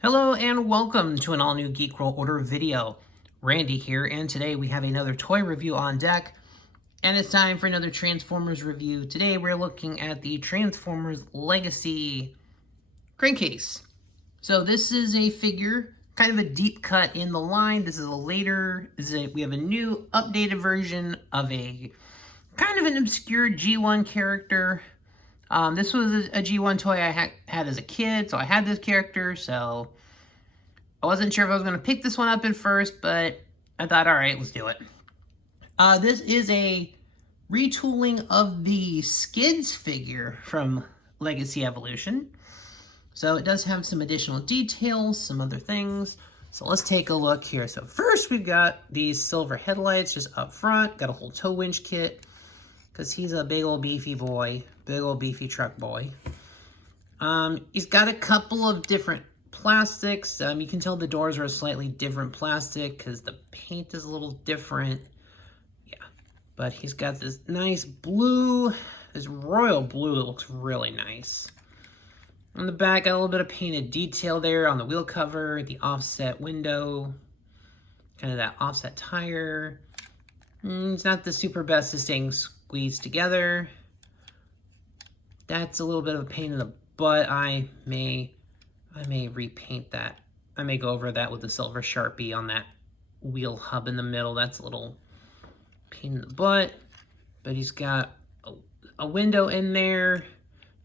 Hello and welcome to an all-new Geek World Order video. Randy here, and today we have another toy review on deck, and it's time for another Transformers review. Today we're looking at the Transformers Legacy Crankcase. So this is a figure, kind of a deep cut in the line. This is we have a new updated version of a kind of an obscure G1 character. This was a G1 toy I had as a kid, so I had this character, so I wasn't sure if I was going to pick this one up at first, but I thought, all right, let's do it. This is a retooling of the Skids figure from Legacy Evolution. So it does have some additional details, some other things. So let's take a look here. So first we've got these silver headlights just up front. Got a whole tow winch kit because he's a big old beefy boy. Big old beefy truck boy. He's got a couple of different plastics. You can tell the doors are a slightly different plastic because the paint is a little different. Yeah, but he's got this nice blue, this royal blue that looks really nice. On the back, got a little bit of painted detail there on the wheel cover, the offset window, kind of that offset tire. It's not the super best of staying squeezed together. That's a little bit of a pain in the butt. I may repaint that. I may go over that with the silver Sharpie on that wheel hub in the middle. That's a little pain in the butt. But he's got a window in there,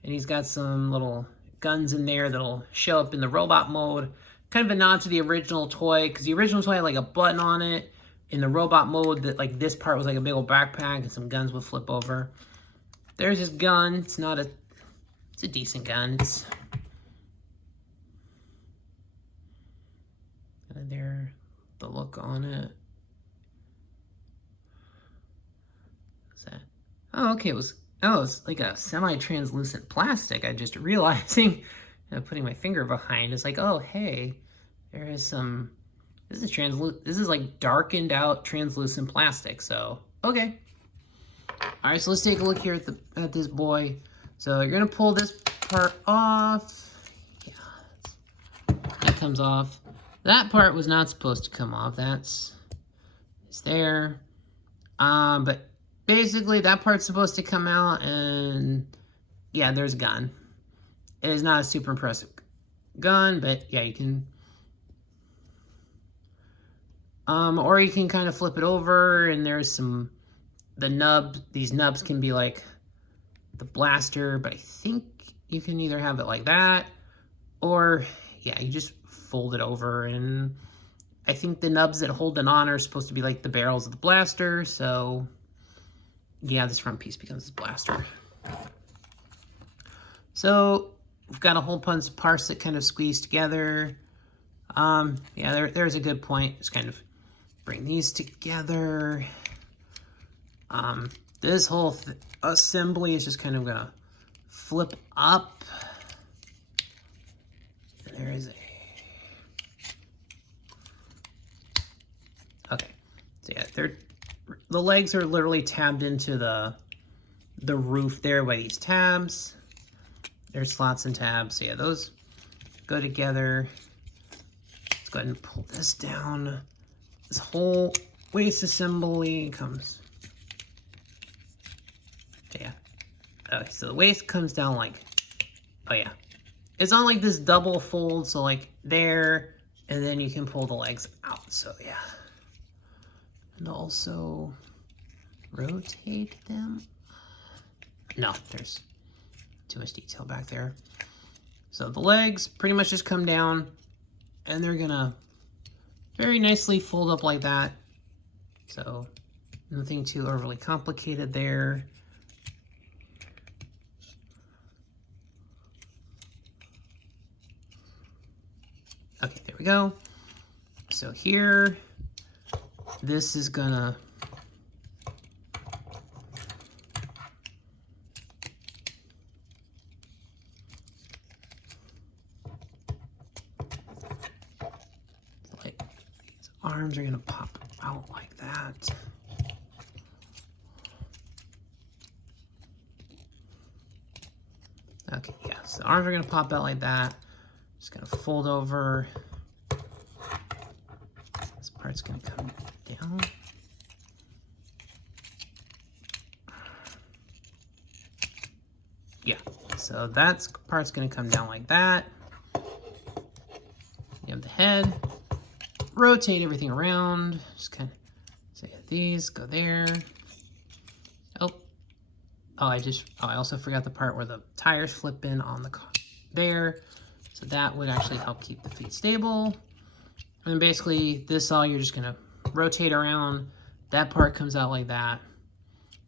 and he's got some little guns in there that'll show up in the robot mode. Kind of a nod to the original toy, because the original toy had like a button on it. In the robot mode, that like this part was like a big old backpack, and some guns would flip over. There's his gun. It's a decent gun. It's kind of there, the look on it. What's that? Oh, okay. It's like a semi-translucent plastic. I just realizing, putting my finger behind. It's like, oh, hey, there is some. This is like darkened out translucent plastic. So okay. All right, so let's take a look here at this boy. So you're gonna pull this part off. Yeah, that comes off. That part was not supposed to come off. It's there. But basically that part's supposed to come out, and yeah, there's a gun. It is not a super impressive gun, but yeah, you can. Or you can kind of flip it over, and there's these nubs can be like the blaster, but I think you can either have it like that, or yeah, you just fold it over, and I think the nubs that hold it on are supposed to be like the barrels of the blaster, so yeah, this front piece becomes the blaster. So we've got a whole bunch of parts that kind of squeeze together. Yeah, there's a good point. Just kind of bring these together. This whole assembly is just kind of gonna flip up. And there is okay. So yeah, the legs are literally tabbed into the roof there by these tabs. There's slots and tabs. So yeah, those go together. Let's go ahead and pull this down. This whole waist assembly comes. Yeah. Okay, so the waist comes down like, oh yeah. It's on like this double fold, so like there, and then you can pull the legs out, so yeah. And also rotate them. No, there's too much detail back there. So the legs pretty much just come down, and they're gonna very nicely fold up like that. So nothing too overly complicated there. Okay, there we go. So here, this is gonna like these arms are gonna pop out like that. Okay, yeah, so the arms are gonna pop out like that. Just gonna fold over. This part's gonna come down. Yeah, so that part's gonna come down like that. You have the head. Rotate everything around. Just kind of say these go there. I also forgot the part where the tires flip in on the car there. So that would actually help keep the feet stable. And basically this all you're just gonna rotate around. That part comes out like that.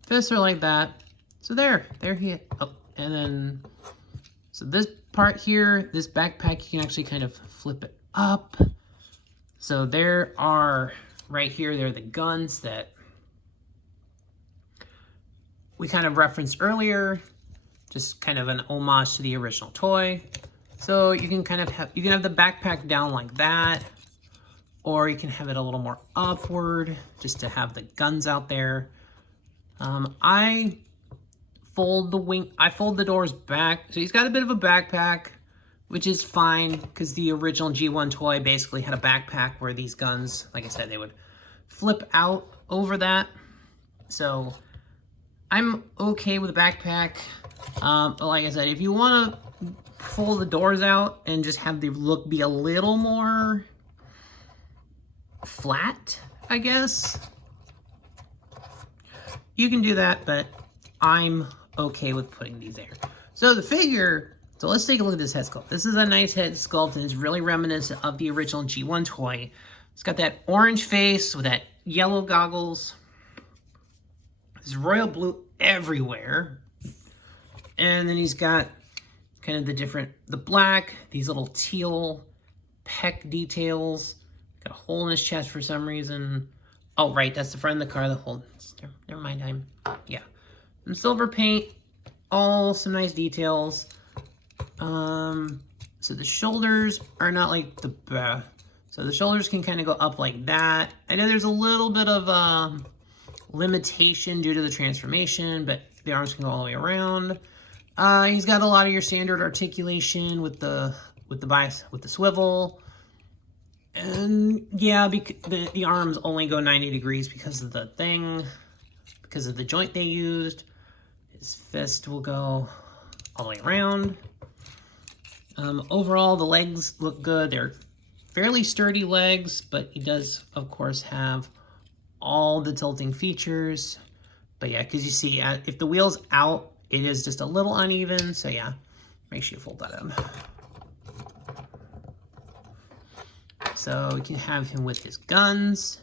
Fists are like that. So there he, oh, and then, so this part here, this backpack, you can actually kind of flip it up. So there are, right here, there are the guns that we kind of referenced earlier, just kind of an homage to the original toy. So you can kind of have, you can have the backpack down like that, or you can have it a little more upward, just to have the guns out there. I fold the doors back, so he's got a bit of a backpack, which is fine, because the original G1 toy basically had a backpack where these guns, like I said, they would flip out over that. So I'm okay with the backpack. Like I said, if you want to fold the doors out and just have the look be a little more flat, I guess, you can do that, but I'm okay with putting these there. So the figure, so let's take a look at this head sculpt. This is a nice head sculpt, and it's really reminiscent of the original G1 toy. It's got that orange face with that yellow goggles. There's royal blue everywhere. And then he's got kind of the black, these little teal pec details. Got a hole in his chest for some reason. Oh, right, that's the front of the car, the hole. Never mind, yeah. Some silver paint, some nice details. So the shoulders are not like the best. So the shoulders can kind of go up like that. I know there's a little bit of limitation due to the transformation, but the arms can go all the way around. He's got a lot of your standard articulation with the swivel. And yeah, the arms only go 90 degrees because of the joint they used. His fist will go all the way around. Overall, the legs look good. They're fairly sturdy legs, but he does, of course, have all the tilting features. But yeah, because you see, if the wheel's out, it is just a little uneven. So yeah, make sure you fold that up. So you can have him with his guns.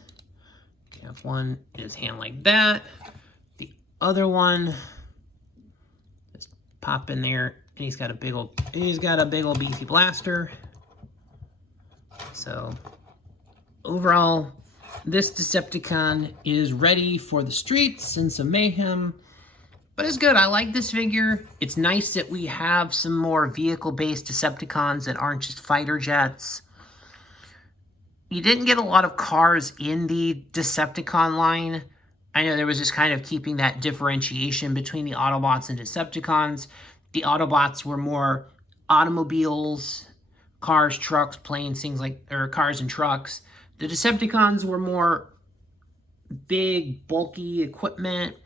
You can have one in his hand like that. The other one, just pop in there, and he's got a big old beefy blaster. So overall, this Decepticon is ready for the streets and some mayhem. But it's good. I like this figure. It's nice that we have some more vehicle-based Decepticons that aren't just fighter jets. You didn't get a lot of cars in the Decepticon line. I know there was just kind of keeping that differentiation between the Autobots and Decepticons. The Autobots were more automobiles, cars, trucks, planes, things like, or cars and trucks. The Decepticons were more big, bulky equipment,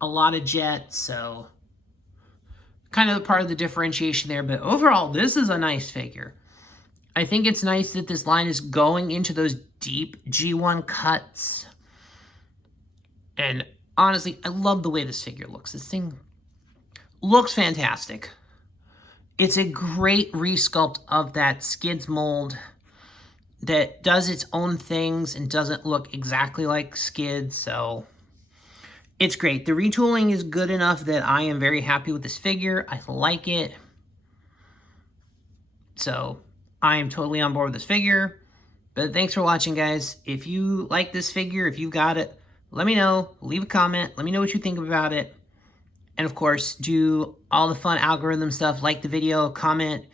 a lot of jets, so kind of part of the differentiation there. But overall, this is a nice figure. I think it's nice that this line is going into those deep G1 cuts. And honestly, I love the way this figure looks. This thing looks fantastic. It's a great resculpt of that Skids mold that does its own things and doesn't look exactly like Skids, so it's great. The retooling is good enough that I am very happy with this figure. I like it. So I am totally on board with this figure. But thanks for watching, guys. If you like this figure, if you got it, let me know. Leave a comment. Let me know what you think about it. And of course, do all the fun algorithm stuff. Like the video, comment,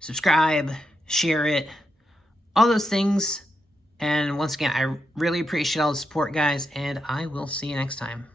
subscribe, share it. All those things. And once again, I really appreciate all the support, guys. And I will see you next time.